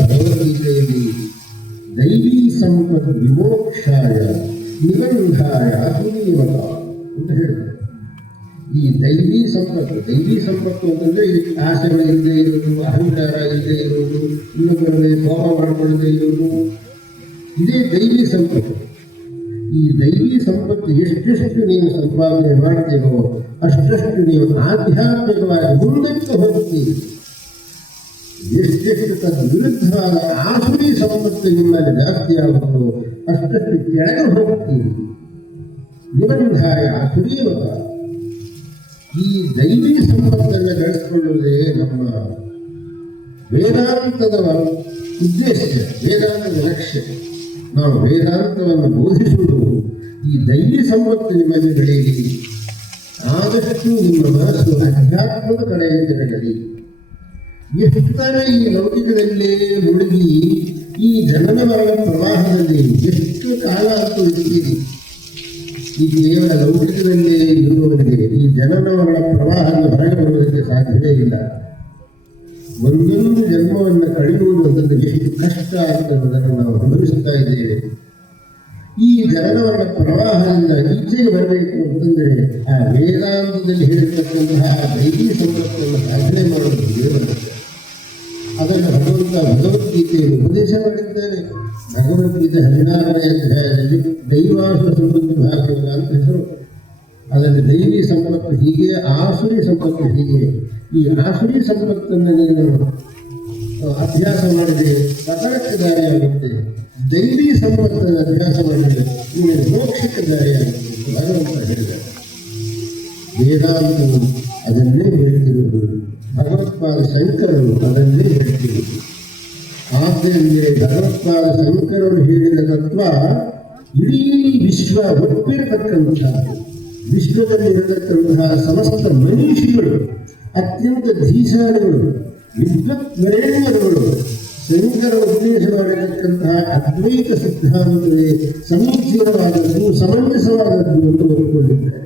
ಭಗವದ್ಗೀತೆಯಲ್ಲಿ ದೈವೀ ಸಂಪತ್ ವಿಮೋಕ್ಷಾಯ ನಿಬಂಧಾಯ ಸುನೀವತ ಅಂತ ಹೇಳ್ತಾರೆ. ಈ ದೈವೀ ಸಂಪತ್ತು ಅಂತಂದರೆ ಇದಕ್ಕೆ ಆಸೆಗಳು ಇಲ್ಲದೆ ಇರೋದು, ಅಹಂಕಾರ ಇಲ್ಲದೆ ಇರೋದು, ಇನ್ನೊಬ್ಬರೇ ಕೋಪ ಮಾಡಿಕೊಳ್ಳದೆ ಇರೋದು, ಇದೇ ದೈವೀ ಸಂಪತ್ತು. ಈ ದೈವೀ ಸಂಪತ್ತು ಎಷ್ಟೆಷ್ಟು ನೀವು ಸಂಪಾದನೆ ಮಾಡ್ತೀರೋ ಅಷ್ಟಷ್ಟು ನೀವು ಆಧ್ಯಾತ್ಮಿಕವಾಗಿ ಮುಂದಕ್ಕೆ ಹೋಗ್ತೀರಿ. ಎಷ್ಟೆಷ್ಟು ತನ್ನ ವಿರುದ್ಧವಾದ ಆಸುರಿ ಸಂಪತ್ತು ನಿಮ್ಮಲ್ಲಿ ಜಾಸ್ತಿ ಆಗುತ್ತೋ ಅಷ್ಟಷ್ಟು ಕೆಳಗೆ ಹೋಗ್ತೀರಿ. ನಿಬಂಧಾಯ ಆಸುರೀವತ. ಈ ದೈವೀ ಸಂಪತ್ತನ್ನು ಗಳಿಸಿಕೊಳ್ಳುವುದೇ ನಮ್ಮ ವೇದಾಂತದ ಉದ್ದೇಶ, ವೇದಾಂತದ ಲಕ್ಷ್ಯ. ನಾವು ವೇದಾಂತವನ್ನು ಬೋಧಿಸುವುದು ಈ ದೈವೀ ಸಂಪತ್ತು ನಿಮ್ಮಲ್ಲಿ ಬೆಳೆಯಲಿ. ಆದಷ್ಟು ನಿಮ್ಮ ಮನಸ್ಸು ಅಧ್ಯಾತ್ಮದ ಕಡೆಗೆ ತಿರುಗಲಿ. ಎಷ್ಟರ ಈ ಲೌಕಿಕದಲ್ಲೇ ಮುಳುಗಿ ಈ ಜನನ ಮರಣ ಪ್ರವಾಹದಲ್ಲಿ ಎಷ್ಟು ಕಾಲ ಅಂತೂ ಇರ್ತೀರಿ. ಈ ಕೇವಲ ಲೌಕಿಕದಲ್ಲೇ ಇರುವವರಿಗೆ ಈ ಜನನ ಮರಣ ಪ್ರವಾಹವನ್ನು ಹೊರಗೆ ಬರುವುದಕ್ಕೆ ಸಾಧ್ಯವೇ ಇಲ್ಲ. ಒಂದೊಂದು ಜನ್ಮವನ್ನು ಕಳೆಯುವುದು ಅಂತಂದರೆ ಎಷ್ಟು ಕಷ್ಟ ಅಂತನ್ನೋದನ್ನು ನಾವು ಅನುಭವಿಸುತ್ತಾ ಇದ್ದೇವೆ. ಈ ಜನನವರ ಪ್ರವಾಹದಿಂದ ಈಚೆಗೆ ಬರಬೇಕು ಅಂತಂದರೆ ಆ ವೇದಾಂತದಲ್ಲಿ ಹೇಳಿರ್ತಕ್ಕಂತಹ ದೈವೀ ಸಂಪತ್ತನ್ನು ಸಾಧನೆ ಮಾಡುವುದು ದೇವರಕ್ಕೆ. ಅದನ್ನು ಭಗವದ್ಗೀತೆಯಲ್ಲಿ ಉಪದೇಶ ಮಾಡಿದ್ದಾರೆ. ಭಗವದ್ಗೀತೆ 16ನೇ ಅಧ್ಯಾಯದಲ್ಲಿ ದೈವಾಸುರ ಸಂಪತ್ತು ಭಾಷೆಗಳ ಅಂತ ಹೆಸರು. ಅದರಲ್ಲಿ ದೈವೀ ಸಂಪತ್ತು ಹೀಗೆ, ಆಸುರಿ ಸಂಪತ್ತು ಹೀಗೆ. ಈ ಆಸುರಿ ಸಂಪತ್ತನ್ನು ನೀನು ಅಭ್ಯಾಸ ಮಾಡಿದರೆ ಪತನಕ್ಕೆ ದಾರಿಯಾಗುತ್ತೆ. ದೈವೀ ಸಂಪತ್ತನ್ನು ಅಭ್ಯಾಸ ಮಾಡಿದರೆ ನೀನು ಮೋಕ್ಷಕ್ಕೆ ದಾರಿಯಾಗುತ್ತೆ. ಭಗವಂತ ಹೇಳಿದ್ದಾರೆ. ವೇದಾಂತವು ಅದನ್ನೇ ಹೇಳ್ತಿರುವುದು, ಭಗವತ್ಪಾದ ಶಂಕರರು ಅದನ್ನೇ ಹೇಳ್ತಿರುವುದು. ಆದ್ದರಿಂದ ಭಗವತ್ಪಾದ ಶಂಕರರು ಹೇಳಿದ ತತ್ವ ಇಡೀ ವಿಶ್ವ ಒಪ್ಪಿರತಕ್ಕಂಥದ್ದು. ವಿಶ್ವದಲ್ಲಿರತಕ್ಕಂತಹ ಸಮಸ್ತ ಮನುಷ್ಯಗಳು, ಅತ್ಯಂತ ಧೀಶಾಲಿಗಳು, ವಿದ್ವತ್ವರೇಣ್ಯರುಗಳು ಶಂಕರ ಉಪದೇಶ ಮಾಡಿರತಕ್ಕಂತಹ ಅದ್ವೈತ ಸಿದ್ಧಾಂತವೇ ಸಮೀಚೀನವಾದದ್ದು, ಸಮಂಜಸವಾದದ್ದು ಎಂದು ಒಪ್ಪಿಕೊಂಡಿದ್ದಾರೆ.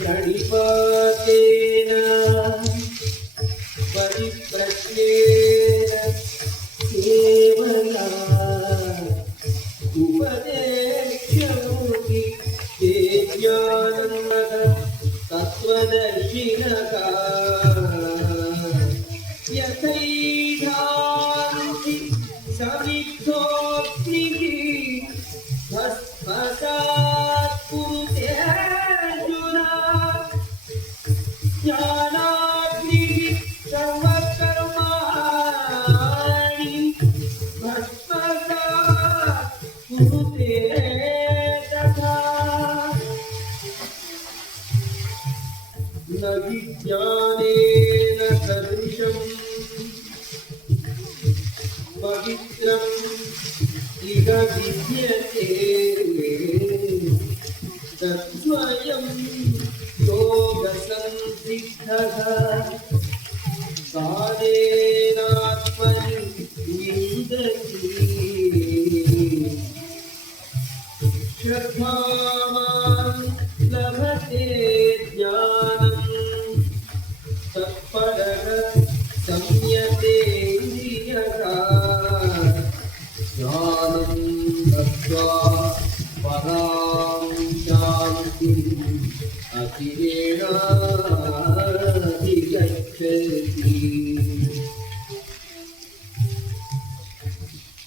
ಪ್ರಣಿಪಾತೇನ ಪರಿಪ್ರಶ್ನೇನ ಕೇವಲ ಉಪದೇಶ್ಯಮೂರ್ತಿ ಜ್ಞಾನಮದ ತತ್ವದರ್ಶಿನಕ ಯಥೈಧಾಂತಿ ಸಮಿಕ್ಷೋಕ್ತಿಃ ಭಸ್ಮಸಾತ್ ಕುರುತೆ ಅರ್ಜುನ ಜ್ಞಾನಾಗ್ನಿಃ ಸರ್ವಕರ್ಮಾಣಿ ಭಸ್ಮಸಾತ್ ಕುರುತೆ ತಥಾ ನ ವಿಜ್ಞಾನೇನ ಸದೃಶಂ ಪವಿತ್ರಂ ಇಹ विद्यते तत्स्वयं योगसंसिद्धः कालेनात्मनि विन्दति श्रद्धावान् लभते ज्ञानं तत्परः संयतेन्द्रियः ज्ञानं दत्त्वा परां शान्तिम् अचिरेणाधिगच्छति।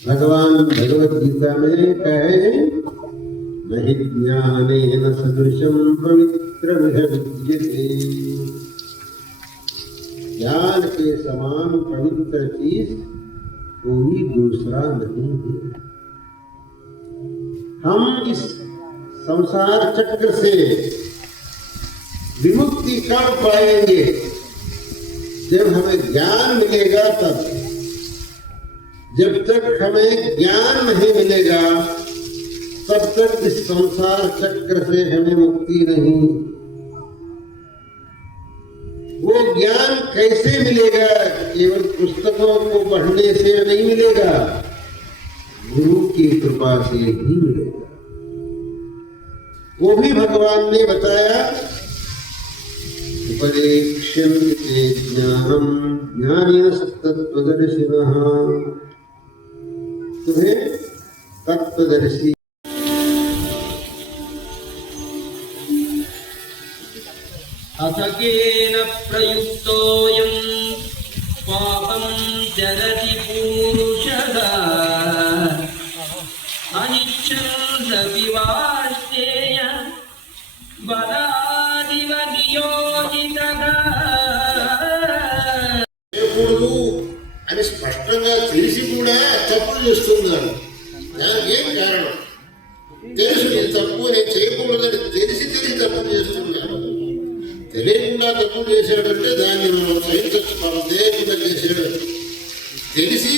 भगवान भगवत गीता में कहे नहि ज्ञानेन सदृशं पवित्रमिह विद्यते। ज्ञान के समान पवित्र चीज कोई दूसरा नहीं है। हम इस संसार चक्र से विमुक्ति कब पाएंगे? जब हमें ज्ञान मिलेगा तब। जब तक हमें ज्ञान नहीं मिलेगा तब तक इस संसार चक्र से हमें मुक्ति नहीं। वो ज्ञान कैसे मिलेगा? केवल पुस्तकों को पढ़ने से नहीं मिलेगा, गुरु की कृपा से ही मिलेगा। वो भी भगवान ने बताया, उपदेक्ष्यन्ते ज्ञानम् ज्ञानेन तत्त्वदर्शिनः। तुम्हें तत्त्वदर्शी अथ केन प्रयुक्तोऽयं पापं चरति पुरुषः अनिच्छन्नपि वार्ष्णेय बलादिव नियोजितः। అని స్పష్టంగా తెలిసి కూడా తప్పులు చేస్తున్నారు. దానికి ఏం కారణం? తెలుసు ఇది తప్పు, నేను చేయకూడదని తెలిసి తప్పులు చేస్తున్నారు. తెలియకుండా తప్పులు చేశాడంటే దాన్ని మనం సహించచ్చు, మనం తెలియకుండా చేశాడు. తెలిసి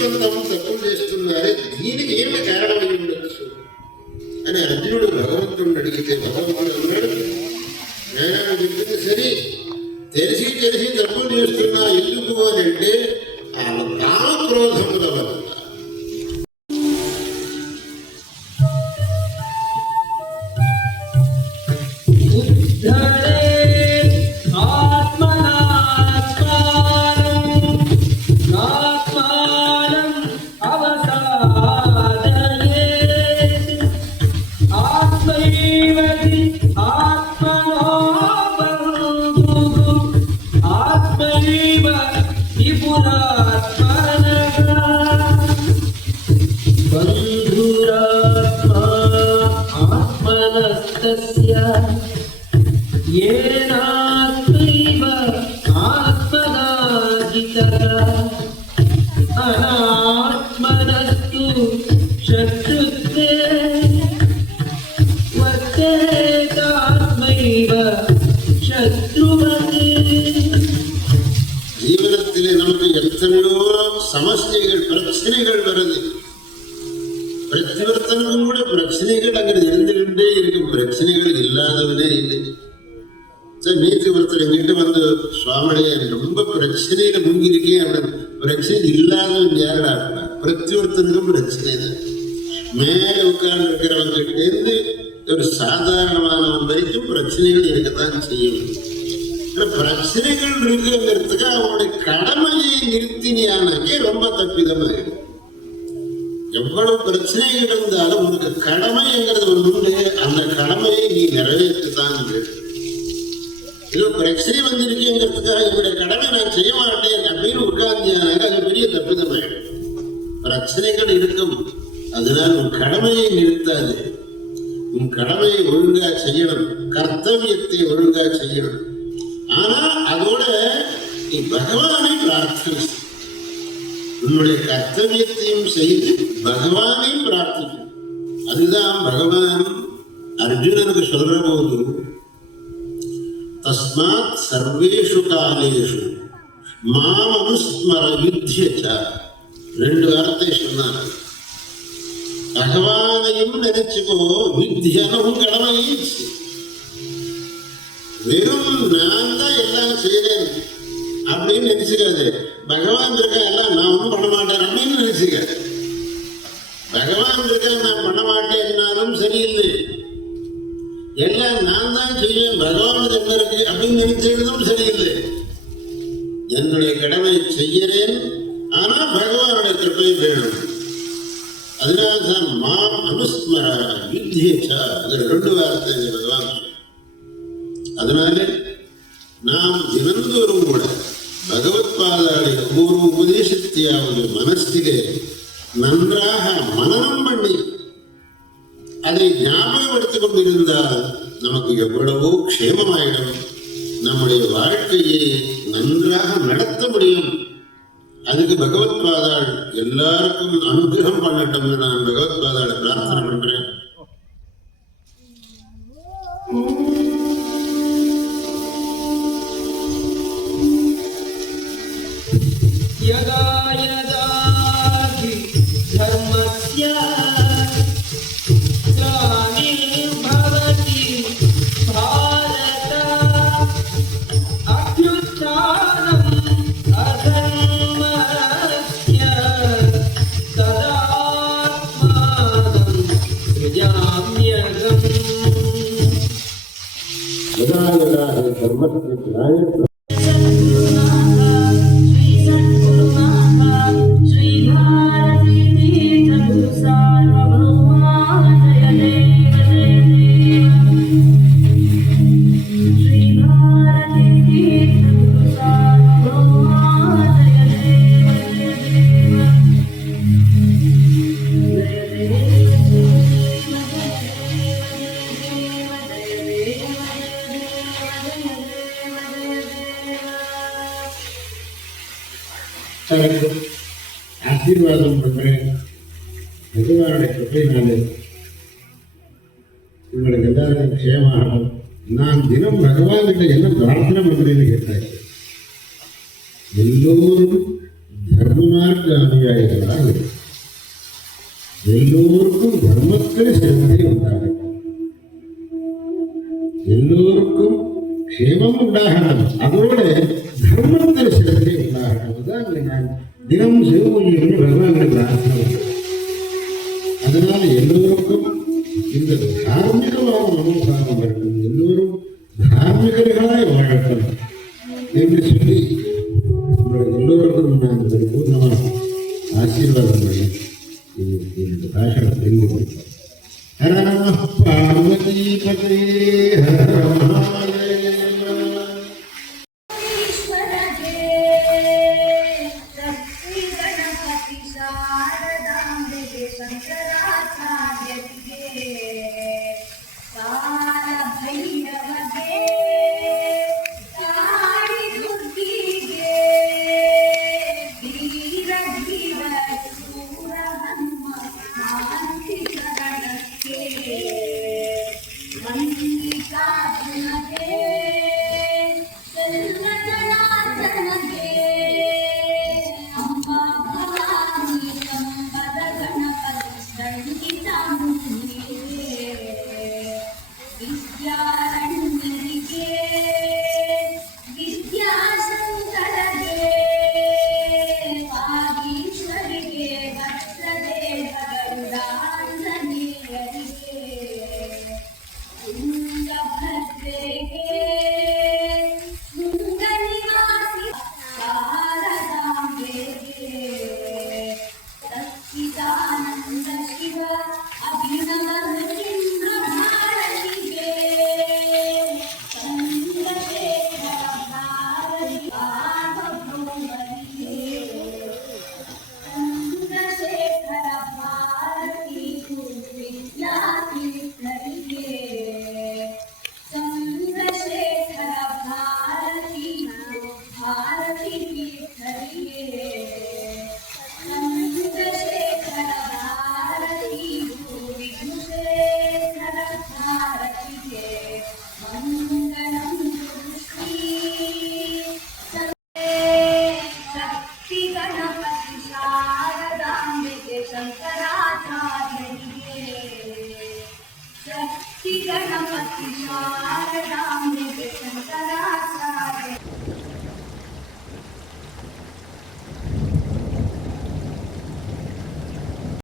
మనం తప్పులు చేస్తున్నారు, దీనికి ఏమి కారణం అయి ఉండొచ్చు అని అర్జునుడు భగవంతుడిని అడిగితే భగవంతుడు అన్నాడు, నేను చెప్పింది సరే, తెలిసి తప్పులు చేస్తున్నా ఎందుకు అని అంటే కామక్రోధముల వల్ల. येनात्मैव आत्मनाजितः अनात्मनस्तु शत्रुत्वे वर्तेतात्मैव शत्रुवत्. ஜீவனத்திலே நமக்கு எத்தனையோ சமஸ்யைகள், பிரச்சனைகள் வருது. பிரதிவர்த்தனுக்கும் கூட பிரச்சனைகள் அங்கே இருந்துகிட்டே இருக்கும். பிரச்சனைகள் இல்லாதவனே இல்லை. நேற்று ஒருத்தர் எங்கிட்ட வந்து, சுவாமியே ரொம்ப பிரச்சனையில முங்கிருக்கேன் அப்படின்னு. பிரச்சனை இல்லாதவன் யாரா இருக்கா? பிரதிவர்த்தனுக்கும் பிரச்சனை தான். மேலே உட்கார்ந்து இருக்கிறவங்க கிட்ட இருந்து ஒரு சாதாரணமானவன் வரைக்கும் பிரச்சனைகள் இருக்கத்தான் செய்யும். பிரச்சனைகள் இருக்குங்கிறதுக்கு அவனுடைய கடமையை நிறுத்தினியானக்கே ரொம்ப தப்பிதமாயிடும். எவ்வளவு பிரச்சனைகள் இருந்தாலும் உனக்கு கடமைங்கிறது ஒன்று, அந்த கடமையை நீ நிறைவேற்றத்தான் வேண்டும். இது பிரச்சனை வந்திருக்கேங்கிறதுக்காக என்னுடைய கடமை நான் செய்ய மாட்டேன் அப்படின்னு உட்கார்ந்தாங்க, அது பெரிய தப்பிதமாயிடும். பிரச்சனைகள் இருக்கும், அதனால் உன் கடமையை நிறுத்தாது. உன் கடமையை ஒழுங்கா செய்யணும், கர்த்தவியத்தை ஒழுங்கா செய்யணும். ஆனா அதோட நீ பகவானை பிரார்த்தனை, உன்னுடைய கர்த்தவியத்தையும் செய்து பகவானையும் பிரார்த்திக்கணும். அதுதான் பகவான் அர்ஜுனனுக்கு சொல்ற போது, தஸ்மாத் சர்வேஷு காலேஷு மாம் அனுஸ்மர யுத்யச, ரெண்டு வார்த்தை சொன்னார். பகவானையும் நினைச்சுக்கோ, வித்தியனும் கடமை. வெறும் நான் தான் எல்லாம் செய்யறேன் அப்படின்னு நினைச்சுக்காது. பகவான் இருக்கா எல்லாம் நான் ஒன்றும் பண்ண மாட்டேன் அப்படின்னு நினைச்சுக்காது. பகவான் இருக்க நான் பண்ண மாட்டேன்னாலும் சரியில்லை. எல்லாம் நான் தான் செய்வேன், பகவானுக்கு என்ன இருக்கு அப்படின்னு நினைச்சதும் சரியில்லை. என்னுடைய கடமை செய்கிறேன், ஆனா பகவானுடைய கிருபை வேணும். அதனால்தான் மாம் அனுஸ்மர வித்தியேச்சா, இது 2 வார்த்தை பகவான். அதனால நாம் தினந்தோறும் கூட பகவத்பாதாவுடைய ஒவ்வொரு உபதேசத்தையாவது மனசிலே நன்றாக மனனம் பண்ணி அதை ஞாபகப்படுத்திக் கொண்டிருந்தால் நமக்கு எவ்வளவோ க்ஷேமமாயிடும். நம்முடைய வாழ்க்கையை நன்றாக நடத்த முடியும். அதுக்கு பகவத்பாதாள் எல்லாருக்கும் அனுகிரகம் பண்ணட்டும்னு நான் பகவத்பாதாளை பிரார்த்தனை பண்றேன். यदा यदा हि धर्मस्य ग्लानिर्भवति भारत अभ्युत्थानम् अधर्मस्य तदात्मानं सृजाम्यहम्. यदा यदा धर्मस्य ग्लानिर्भवति ஆசீர்வாதம் பண்றேன். பகவானுடைய கிருபையினாலே உங்களுக்கு எல்லாருக்கும் க்ஷேமாகணும். நான் தினம் பகவான்கிட்ட என்ன பிரார்த்தனை பண்றேன்னு கேட்டாங்க. எல்லோரும் தர்மமார்க்க அனுயாயிகளாக எல்லோருக்கும் தர்மத்தில் சிறந்தே உண்டாகட்டும், எல்லோருக்கும் க்ஷேமம் உண்டாகணும், அதோட தர்மத்தில் சிறந்தே உண்டாகணும். தான் நான் தினம் சிவபூஜை பகவான் பிரார்த்தனை. அதனால எல்லோருக்கும் இந்த தார்மீகமான மனோபாவம் இருக்கும், எல்லோரும் தார்மீகர்களாய் வாழட்டும் என்று சொல்லி உங்களுக்கு எல்லோருக்கும் நான் பூர்ணமாக ஆசீர்வாதம் பண்ணி இந்த பாஷணம் தெரிந்து கொடுத்தேன். ஹர நம பார்வதி பதே ஹர மகாதேவ. शंकराचार्य शारदाम्बिके